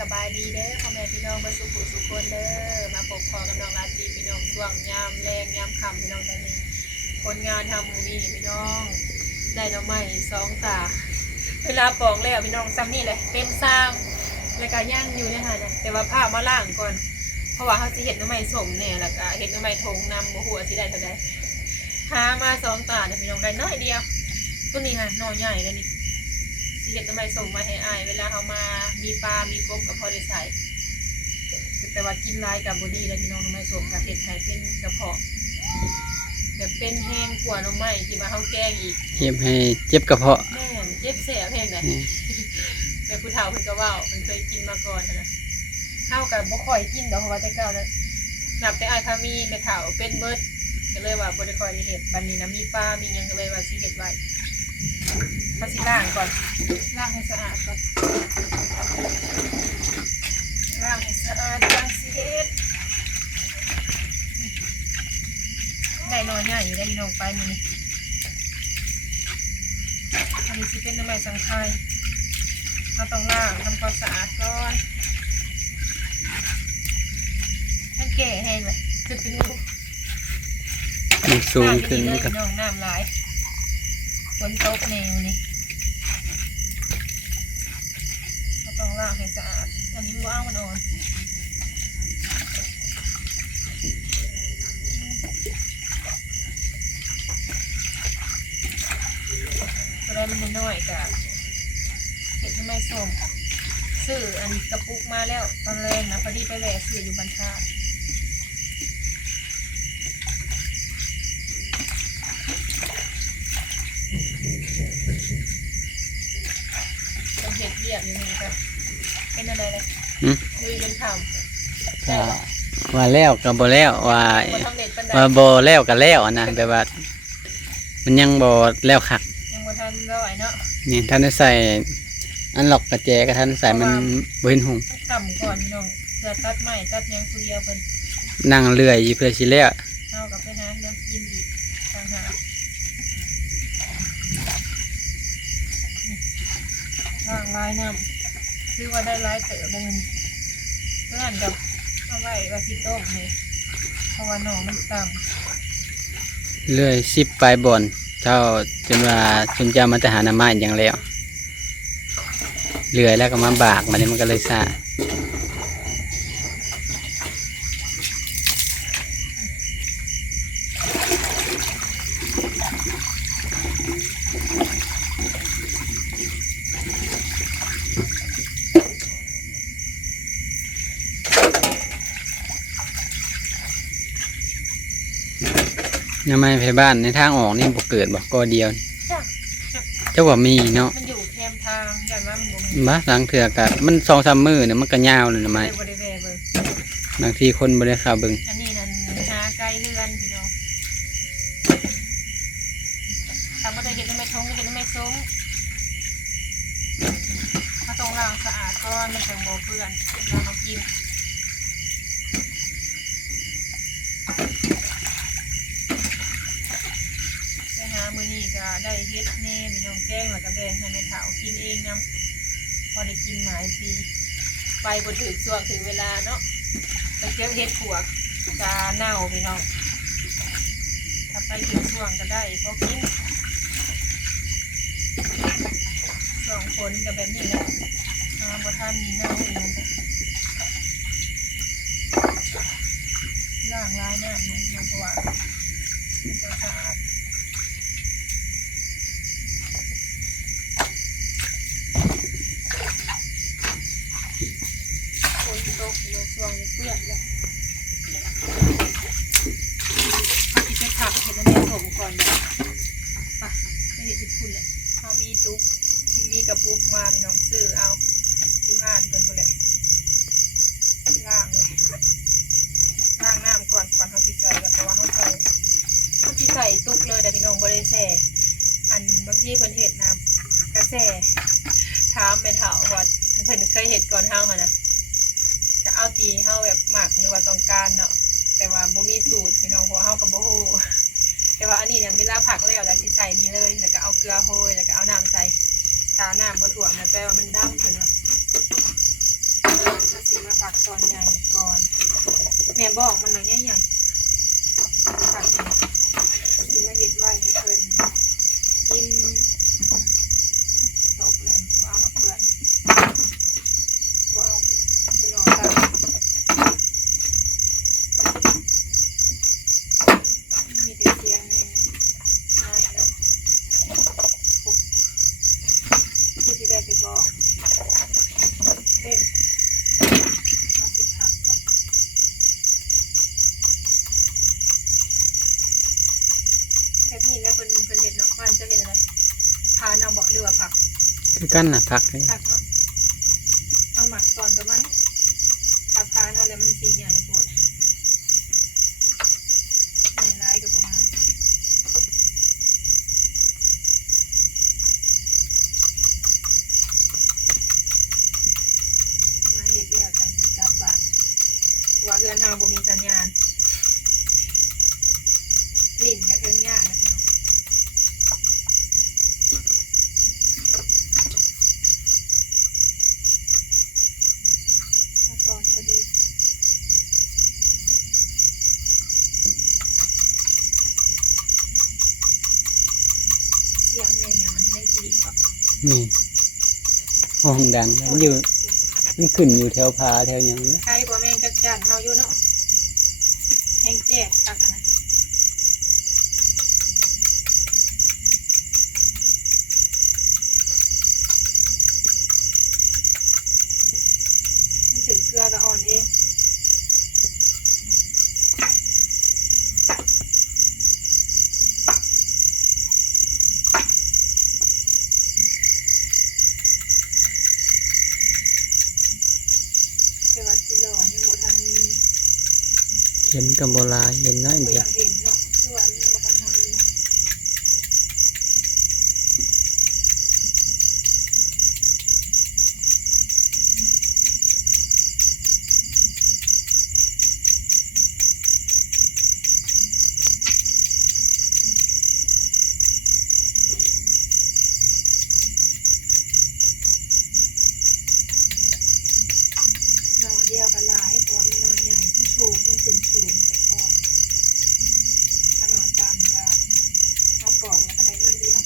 สบายดีเด้อพ่อแม่พี่น้องมาสุขสุขคนเด้อมาพบพอกับน้องราตรีพี่น้องช่วงยามแรงยามค่ำพี่น้องตอนนี้ผลงานทำมือนี้พี่น้องได้ดอกไม้2 ตาเวลาปองแล้วพี่น้องซ้ำนี่เลยเต็มซ้ำแล้วก็ย่างอยู่เนี่ยค่ะแต่ว่าผ้ามาล่างก่อนเพราะว่าเขาจะเห็ดดอกไม้สมเนี่ยแล้วก็เห็ดดอกไม้ทงนำหัวสิได้เท่าใดหามา2 ตาเนี่ยพี่น้องได้น้อยเดียวตัวนี้ค่ะน้อยใหญ่เลยนี่เห็ดทำไมส่งมาให้อายเวลาเขามามีปลา มีกบกับพอได้ใส่แต่ว่ากินลายกับบอดี้แล้วพี่น้องทำไมส่งกับเห็ดไข่เป็นกระเพาะแบบเป็นแห้งกว่าน้ำไม้ที่มาเขาแกงอีกเจ็บให้เจ็บกระเพาะแม่เจ็บแสบแห้งเลยแต่ผู้เฒ่าเพิ่นก็ว่าเพิ่นเคยกินมาก่อนนะข้าวกับบ่ค่อยกินดอกเพราะว่าแต่เก่าแล้วนับแต่อายพามีแม่เฒ่าเป็นเบิดก็เลยว่าบ่ได้ค่อยได้เห็ดบัดนี้นะมีปลา มีหยังก็เลยว่าสิเฮ็ดไว้เขาสิล้างก่อนล้างให้สะอาดก่อนล้างให้สะอาดล้างสิเฮ็ดได้น้อยใหญ่ได้น้องไปมื้อนี้อันนี้สิเป็นน้ำมันสังไคเราต้องล้างทำความสะอาดก่อนให้แก่แห้งเลยจะเป็นลูกมันสูงขึ้นเลย กับน้องน้ำลายฝนตกแนวนี่เราต้องล้างให้สะอาดอันนี้ว่างมันอ่อนตัวได้มันน้อยกับเห็ดไม่ส้มซื้ออันกระปุกมาแล้วตอนแรกนะพอดีไปแหล่ซื้ออยู่บรรทัดเห็ดเรียบอยู่นี่ครับเป็นอะไรเลยลุยเป็นข่าวว่าแล้วกับบ่แล้วว่าบ่แล้วกับแล้วนะแต่ว่ามันยังบ่แล้วคักยังบ่ทันร้อยเนาะนี่ท่านได้ใส่อันหลอกกระแจกับท่านใส่มันบ่เห็นหุงทำก่อนน้องเพื่อตัดไม้ตัดยังผู้เดียวเป็นนั่งเลื่อยเพื่อสิแล้วเอากับไปหาเดี๋ยวกินอีกต่างหากล้างลายน้ำคือว่าได้ลายเต๋อได้มันเพื่อนกับเอาไว้ว่าสิต้มนี่เพราะว่าหน่อมันต่ำเลื่อย10 ปลายบ่อนเจ้าจนว่าจนจะมาแต่หาน้ำไม้อย่างแล้วเลื่อยแล้วก็มาบากมันนี่มันก็เลยซายังไม่ไปบ้านในทางออกนี่บ่เกิดบ่ก็เดียวเจ้าว่ามีเนาะมันอยู่แคมทางอย่างว่ามันบ้าหลังเถื่อกะมัน2-3 มื้อเนี่ยมันก็ยาวเลยนะไม้บางทีคนบ่ได้ข่าวเบิ่งอันนี้นั่นหาไกลเรือนพี่น้องทำก็ได้เห็นน้ำไม่ทงเห็นน้ำไม่ซุ้มมาตรงล้างสะอาดก้อนมันถึงโบเปื้อนเรามากินไปหามื้อนี้ก็ได้เฮ็ดแน่พี่น้องแกงแล้วก็แบ่งให้แม่เฒ่ากินเองนำพอได้กินหมายปีไปบ่ถึงช่วงถึงเวลาเนาะไปเก็บเฮ็ดปวกกาเน่าพี่น้องถ้าไปถึงช่วงก็ได้พอกิน2 คนกับแบบนี้แหละบ่ทันมีเน่าอีกนะล้างลายน้ำนี่เพราะว่ามันจะสะอาดคนตกอยู่ช่วงนี้เปื้อนแล้วเอาที่ไปผักเห็ดน้ำมันผมก่อนนะไปเห็ดญี่ปุ่นเลยเขามีตุ๊กมีกระปุกมาพี่น้องซื้อเอาอยู่ห้านเพิ่นพุ่นเลยล้างเลยล้างน้ำก่อนเขาที่ใส่แล้วเพราะว่าเขาที่ใส่ตุ๊กเลยแต่พี่น้องบริแส่อันบางที่เพิ่นเห็ดน้ำกระแสถามไปเถาว่าเพิ่นเคยเห็ดก่อนเฮาค่ะนะก็เอาทีเฮาแบบหมักหรือว่าต้องการเนาะแต่ว่าบ่มีสูตรพี่น้องเพราะเฮากับบ่ฮู้แต่ว่าอันนี้เนี่ยเวลาผักแล้วแล้วสิใส่นี่เลยแล้วก็เอาเกลือโรยแล้วก็เอาน้ำใส่ถ้าน้ำบ่ท่วมนะแปลว่ามันดำเพิ่นว่า ถ้าสิมาผักตอนใหญ่ก่อนแม่บอกมันหน่อยใหญ่ๆผักสิมาเห็ดไว้ให้เพิ่นกินตกเลยบ่เอาดอกเพื่อนบ่เอาเป็นออกตามีแต่เสียงหนึ่งง่ายเนาะผู้ที่ได้ไปบอกเล่นมาสิผักก่อนแบบนี้แล้วเพิ่นเห็นเนาะมันจะเห็นอะไรพานเอาเบาะเรือผัก คือกันน่ะพักเลย ผักเนาะเอาหมักก่อนประมาณนี้ถ้าพานเอาอะไรมันสีใหญ่โคตรใหญ่ร้ายกับประมาณมาเห็ดแล้วจังสิกลับบ้านว่าเพื่อนเฮาบ่มีสัญญาณลิ่นกระเทิงยากนะพี่น้องตอนพอดีเสียงแม่อย่างอันนี้ไม่จีบอ่ะ นี่ห้องดังมันอยู่มันขึ้นอยู่แถวผาแถวหยังนะ ใครกว่าแม่งจัดจานเฮาอยู่เนาะแห้งแจ๊กคักอะนะมันถือเกลือกับอ่อนเองแต่ว่าจิโร่ยังบ่ทันมี เห็นกับโบราณเห็นน้อย ก็อ เดีย ยาว กเห็นเนาะคือว่ามันยังบ่ทันหอมเลยนะหน่อเดียวกันหลายเพราะว่ามันหน่อใหญ่มันสูงมันขึ้นสูงแต่พอถ้าหน่อต่ำก็เอาปอกแล้วก็ได้หน่อยเดียว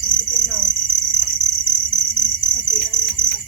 มันจะเป็นหน่อเอาสีเอาหน่อมันก่อน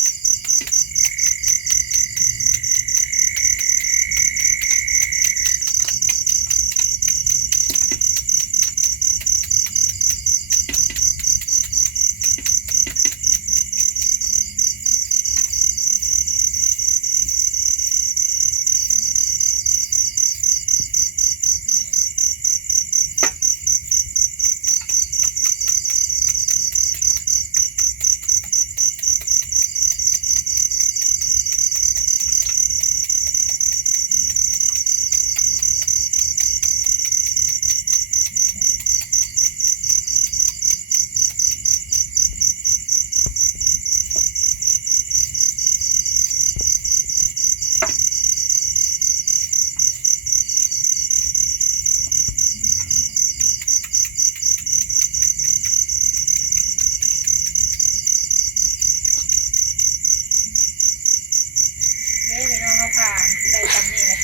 นี่พี่น้องเขาผ่านได้ตำนี่แหละ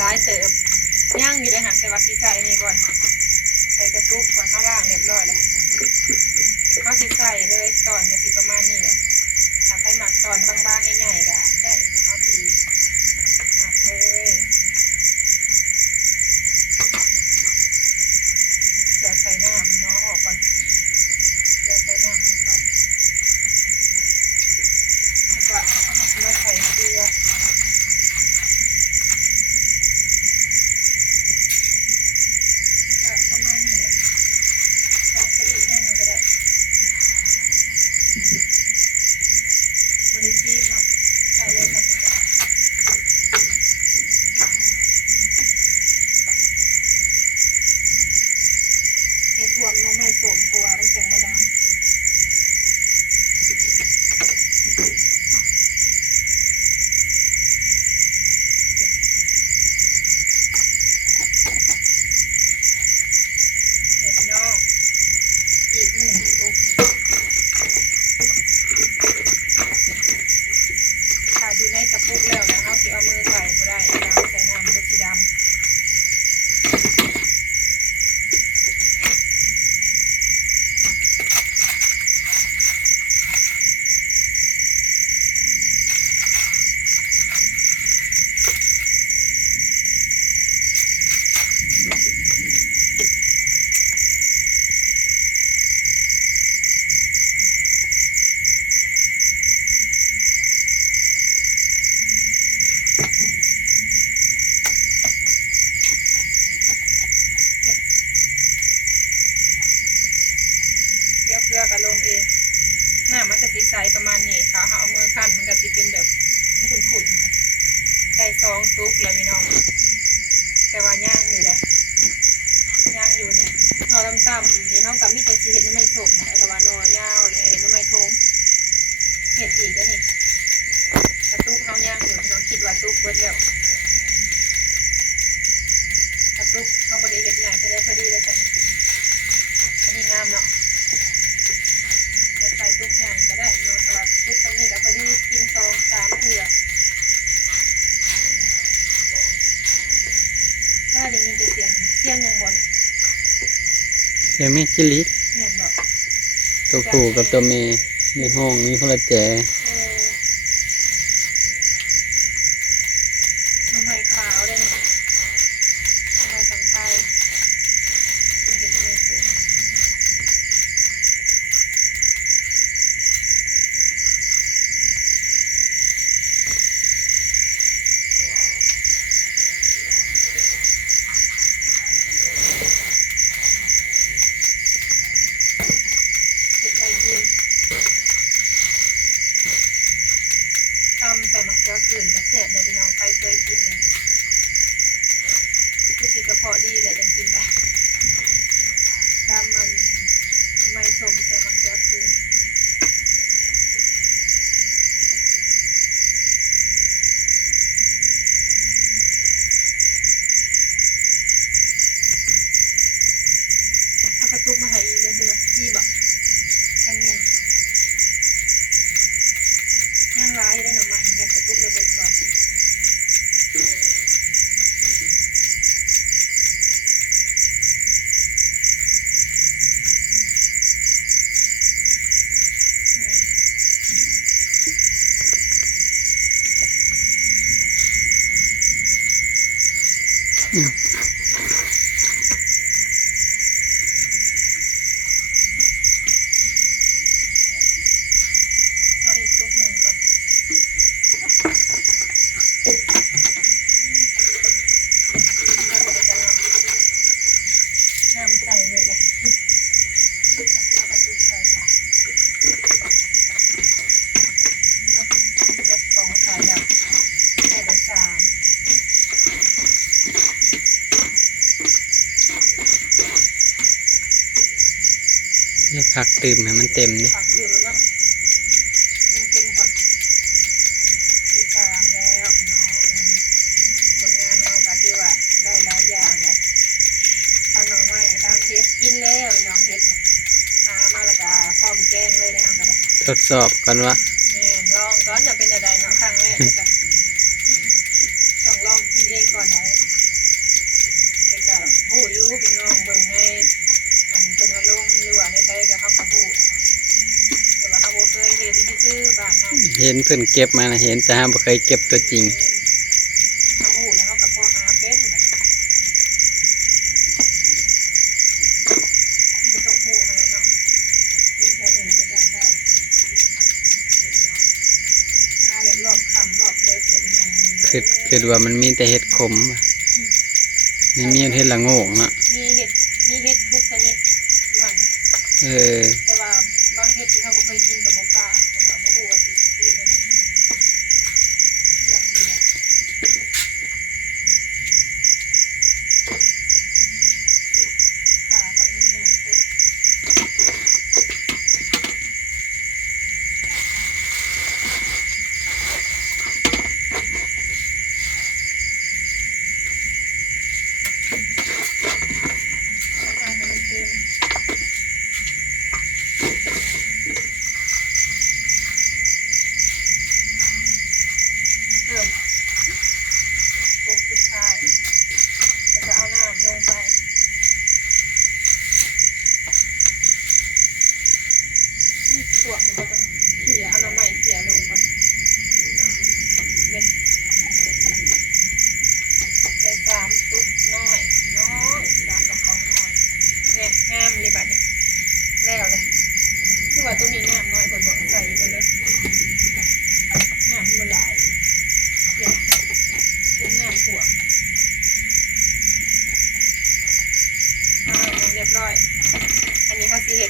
ร้ายเติบย่างอยู่เลยค่ะแต่ว่าสีใส่นี่ก่อนใส่กระตุกก่อนข้างล่างเรียบร้อยเลยเขาสีใส่เลยตอนจะสีประมาณนี้แหละถ้าใครหมักตอนบางๆใหญ่ๆก็ได้เอาสีหมักเลยเดี๋ยวใส่น้ำน้องออกก่อนเดี๋ยวใส่น้ำลงไปแล้วก็มาใส่เกลือก็ประมาณนี้แหละพอใส่อีกนิดนึงก็ได้บริจีนเนาะได้เลยทำนี้ก็ได้ สิเอามือใส่บ่ได้น้ำใส่น้ำมันก็สีดำเดี๋ยวเกลือก็ลงเองน้ำมันก็สีใสประมาณนี้ถ้าเขาเอามือคั่นมันก็สิเป็นแบบมันขุ่นๆนะได้ซองซุกแล้วพี่น้องแต่ว่าย่างอยู่เลยย่างอยู่เนี่ยนอต่ำๆนี่เขากับมีแต่สีเห็ดน้ำมันสกนะแต่ว่านอยาวเลยเห็ดน้ำมันทงเห็ดอีกแล้วนี่กระตุกเขาย่างอยู่พี่น้องคิดว่าตุกเบิดแล้วกระตุกเขาบริเห็ดใหญ่ไปได้พอดีเลยกันอันนี้งามเนาะจะใส่ตุกใหญ่ก็ได้เนาะแต่ว่าตุกตรงนี้ก็พอดีกินซอง3 เถื่อถ้าได้ยินแต่เสียงอย่างบน เดี๋ยวไม่จิลิด เห็นบอก ตัวผู้กับตัวเมย์ในห้องนี้คนละแจ น้ำไม้ขาวเลยนะน้ำไม้สังไทยไม่เห็นน้ำไม้สูงเห็ดไรกินตำใส่มะเขือขื่นกระเสียบเลยพี่น้องไปเคยกินเนี่ยคือสีกระเพาะดีเลยยังกินได้ตำมันทำไมส้มใส่มะเขือขื่นเอากระตุกมาให้อีกเด้อนี่บอกอันนี้ย่างร้ายได้หน่อไม้อยากกระตุกเลยเบิดก่อนเอาอีกตุกหนึ่งก่อนแล้วก็จะน้ำใส่ไว้เลยแล้วกระตุกใส่ก่อนเบิด2 ใส่แล้วใส่ได้3เดี๋ยวผักตื่มให้มันเต็มดิ ผักเดือดแล้วเนาะมันเต็มก่อนได้3แล้วน้องผลงานเราก็ถือว่าได้หลายอย่างเลยทางหน่อไม้ทางเห็ดกินแล้วน้องเห็ดนะหามาแล้วก็พร้อมแกงเลยได้ทำก็ได้ ทดสอบกันว่า แม่นลองก่อนจะเป็นอะไรเนาะครั้งแรกเลยจ้ะต้องลองกินเองก่อนได้แต่ก็หูอยู่พี่น้องเบิ่งในอันเป็นเอาลงหรือว่าในไทยก็เฮาก็ฮู้แต่ว่าเฮาบ่เคยเห็นซื่อๆบ้านเฮา เห็นเพิ่นเก็บมานะเห็นแต่ห้ามบ่เคยเก็บตัวจริง เฮาฮู้แล้วเฮาก็พอหาเป็นแบบก็ต้องฮู้หั่นแหละเนาะเป็นแค่นี้ก็จังได้มาแบบรอบค่ำรอบดึกเด้อพี่น้องมื้อนี้ คือว่ามันมีแต่เห็ดขมว่ะนี่มีเห็ดละโงกเนาะ มีเห็ดทุกชนิดอยู่หั่นนะ เออ แต่ว่าบางเห็ดที่เขาบ่เคยกินกับบ่กล้าเพราะว่าบ่ฮู้ว่าสิเฮ็ดจังได๋อย่างเดียวค่ะตอนนี้ใหญ่สุดให้มันเต็ม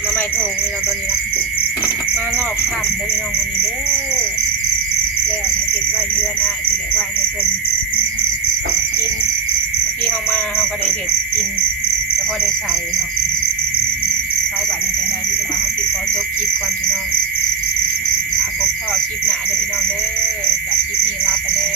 น้ำไม้โถงพี่น้องตัวนี้นะมารอบค่ำเด้อพี่น้องมื้อนี้เด้อแล้วเนี่ยเฮ็ดไว้อยู่เรือนอ้ายสิได้ไว้ให้เพิ่นกินบางทีเฮามาเฮาก็ได้เฮ็ดกินแต่พอได้ใส่เนาะไปบัดนี้จังได๋ที่จะว่าเฮาสิขอจบคลิปก่อนพี่น้องพบพ่อคลิปหน้าเด้อพี่น้องเด้อจากคลิปนี้ลาไปแล้ว